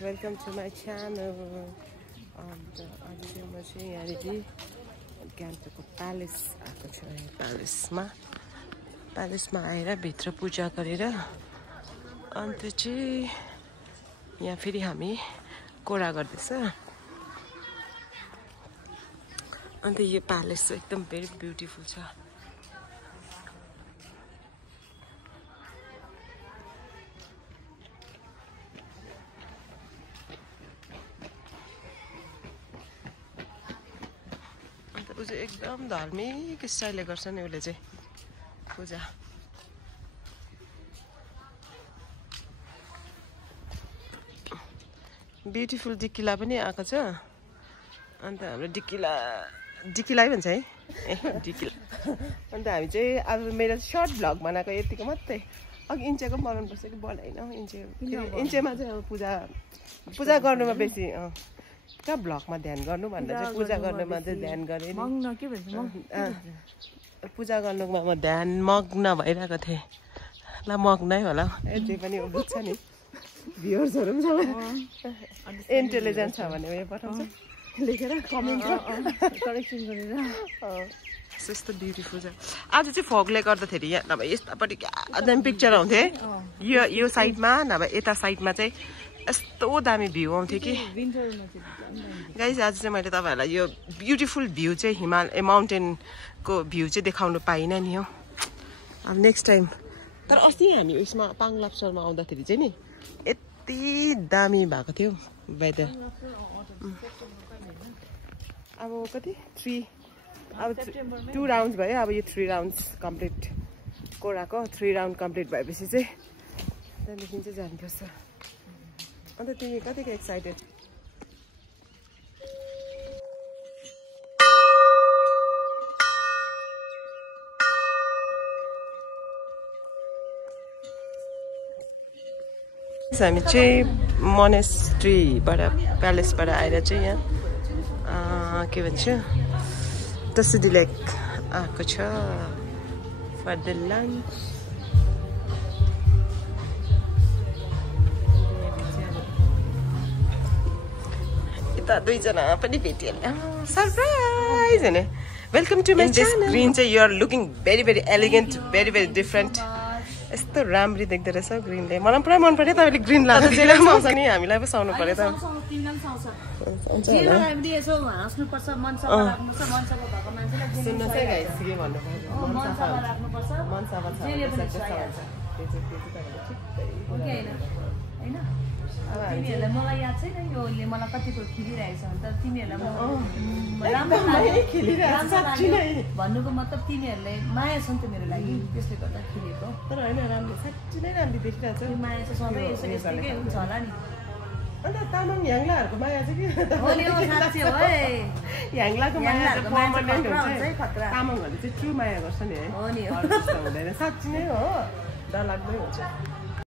welcome to my channel. And आज चाहिँ म चाहिँ यहाँनिर गान्तोकको प्यालेसमा आएर भित्र पूजा गरेर अन्त चाहिँ यहाँ फेरि हामी कोरा गर्दैछ। अन्त यो प्यालेस एकदम भेरी ब्युटिफुल छ। ऊ चाहिँ एकदम धार्मिक स्टाइलले गर्छ नि उसले चाहिँ पूजा। ब्युटिफुल डिकिला पनि आएको छ। अन्त हाम्रो डिकिलाई भन्छ है डिकिला। अन्त हामी चाहिँ अब मेरो सर्ट भ्लग बनाएको यतिको मात्रै। अघि इन्चेको पनि बनाउनुपर्छ कि बनाइन इन्चेमा चाहिँ अब पूजा गर्नुमा बेसी कहाँ भ्लगमा ध्यान गर्नु भन्दा चाहिँ पूजा गर्नुमा चाहिँ ध्यान गरेँ। पूजा गर्नुमा म ध्यान मग्न भइरहेको थिएँ। ल मग्नै होला जे पनि बुझ्छ नि भ्युअर्सहरू पनि छ इन्टेलिजेन्ट छ भने उयो पठाउँछ लेखेर कमेन्ट करेक्सन गरेर। यस्तो ब्युटिफुल छ। आज चाहिँ फगले गर्दाखेरि यहाँ नभए यतापट्टि क्या दामी पिक्चर आउँथ्यो यो साइडमा नभए यता साइडमा चाहिँ यस्तो दामी भ्यू आउँथ्यो कि गाइस। आज चाहिँ मैले तपाईँहरूलाई यो ब्युटिफुल भ्यू चाहिँ हिमालय माउन्टेनको भ्यू चाहिँ देखाउनु पाइनँ नि हो। अब नेक्स्ट टाइम। तर अस्ति हामी उयसमा पाङलाप्चरमा आउँदाखेरि चाहिँ नि यति दामी भएको थियो वेदर। अब कति 3 अब 2 राउन्ड्स भयो। अब यो 3 राउन्ड्स कम्प्लिट कोराको 3 राउन्ड कम्प्लिट भएपछि चाहिँ त्यहाँदेखि चाहिँ जानुपर्छ। अन्त तिमी कतिको एक्साइटेड? हामी चाहिँ मोनेस्ट्रीबाट प्यालेसबाट आएर चाहिँ यहाँ के भन्छ तसुदी लेक आएको छ फर द लन्च। यता दुईजना पनि भेटिहाल्यो सरप्राइज हैन। Welcome to my channel. Green चाहिँ you are looking very very elegant very very different. यस्तो राम्री देख्दो रहेछ ग्रिनले। मलाई पुरा मन पर्यो। तपाईँले ग्रिन लाँदा चाहिँ राम्रो आउँछ नि हामीलाई पो सुहाउनु पर्यो त। तिमीहरूलाई मलाई याद छैन योले मलाई कतिको खिलिरहेको छ भने त तिमीहरूलाई भन्नुको मतलब तिमीहरूलाई माया छ नि त मेरो लागि त्यसले गर्दा खिलेको। तर होइन राम्रो साँच्चै नै राम्रो देखिरहेको छ। माया चाहिँ सधैँ यसकै हुन्छ होला नि। अन्त तामाङ ह्याङ्लाहरूको माया चाहिँ के हो नि साँच्चै हो है। ह्याङ्लाको माया चाहिँ पर्मानेन्ट हुन्छ है। तामाङहरूले चाहिँ ट्रु माया गर्छ नि है। हो नि हुँदैन साँच्चै नै हो डरलाग्दै हुन्छ।